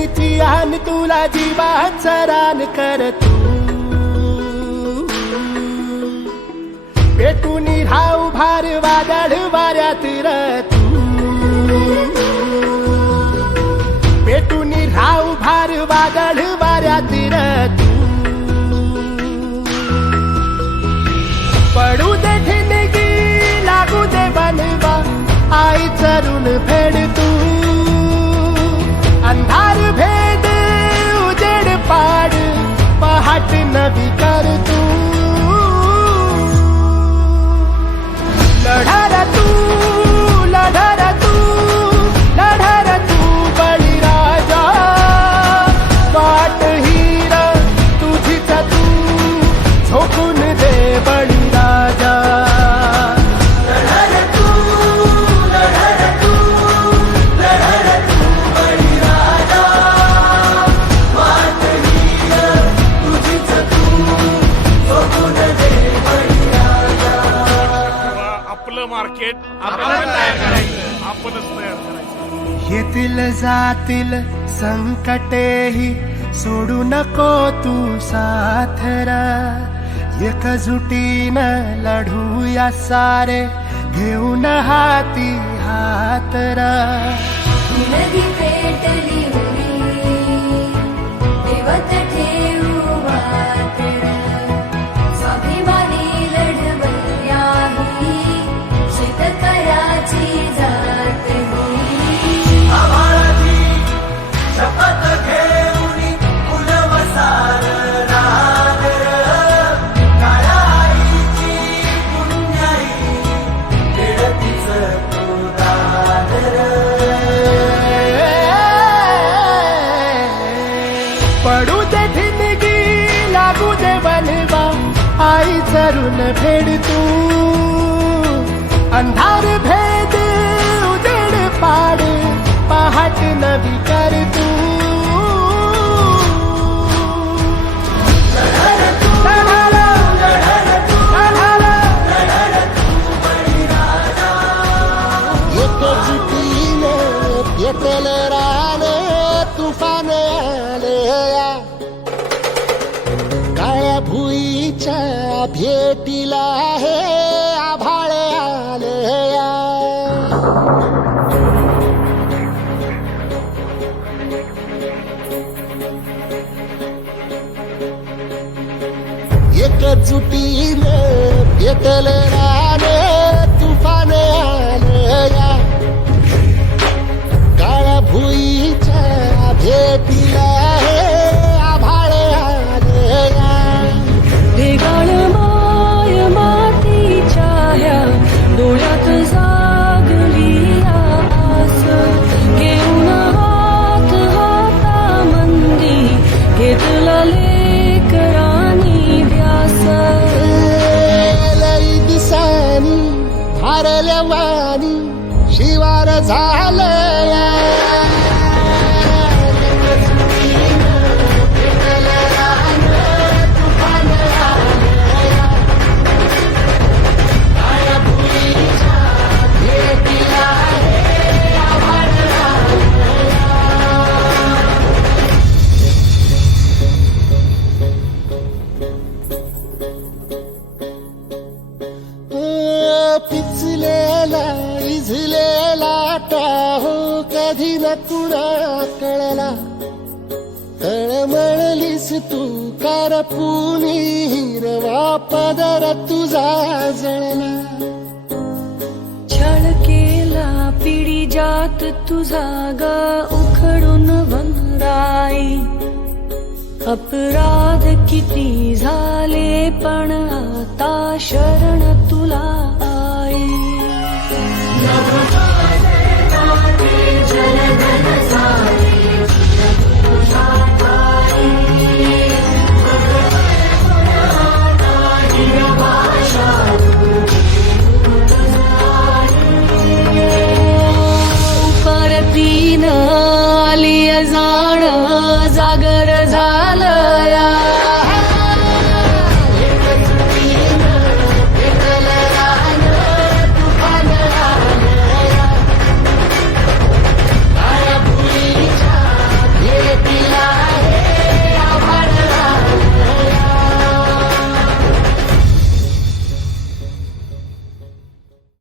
हे आन तुला जीवाचा रान कर तू पेटून राहू भार वादळ वाऱ्यात र तू पेटून राहू भार वादळ वाऱ्यात र तू नवी कर तू मार्केट आपण तयार करायचं. आपणच तयार करायचं. येतील जातील संकटेही सोडू नको तू साथरा. एकजुटीनं लढूया सारे घेऊन हाती हातरा. करून फेड तू. अंधार भेद उजेड पाड पहाट नवी कर तू. लढाला, भेटीला हे आभाळ आले या. एकजुटीने पेटल राने तुफान आले या. काळ्या भुईच्या भेटीला लेकरानी ध्यास दिसानी भारल्या वाणी शिवार झालं. कुणा कळला. तळमळलीस तू कारपुनी हिरवा पदर तुझा जळला. छळ केला पिढी जात तुझा ग उखडून वनराई अपराध किती झाले पण आता शरण